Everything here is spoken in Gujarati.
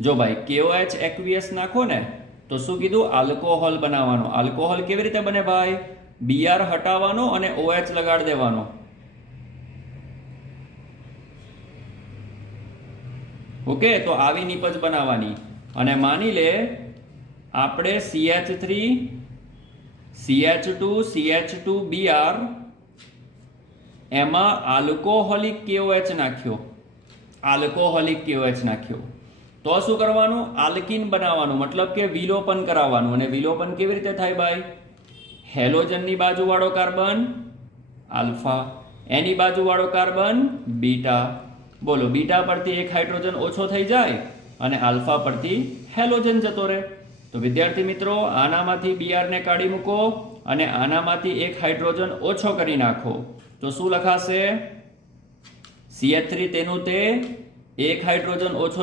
જો ભાઈ KOH એક્વિયસ નાખો ને તો શું કીધું? આલ્કોહોલ બનાવવાનો. આલ્કોહોલ કેવી રીતે બને ભાઈ? Br હટાવવાનો અને OH લગાડી દેવાનો. ઓકે, તો આવી નીપજ બનાવવાની. અને માની લે આપણે CH3 CH2 CH2Br એમાં આલ્કોહોલિક KOH નાખ્યો. આલ્કોહોલિક KOH નાખ્યો તો શું કરવાનું? આલ્કીન બનાવવાનું, મતલબ કે વિલોપન કરાવવાનું. અને વિલોપન કેવી રીતે થાય ભાઈ? હેલોજનની બાજુવાળો કાર્બન આલ્ફા, એની બાજુવાળો કાર્બન બીટા. બોલો, બીટા પરથી એક હાઇડ્રોજન ઓછો થઈ જાય અને આલ્ફા પરથી હેલોજન જતો રહે. તો વિદ્યાર્થી મિત્રો, આનામાંથી Br ને કાઢી મૂકો અને આનામાંથી એક હાઇડ્રોજન ઓછો કરી નાખો તો શું લખાશે? CH3 તેનું તે એક હાઇડ્રોજન ઓછો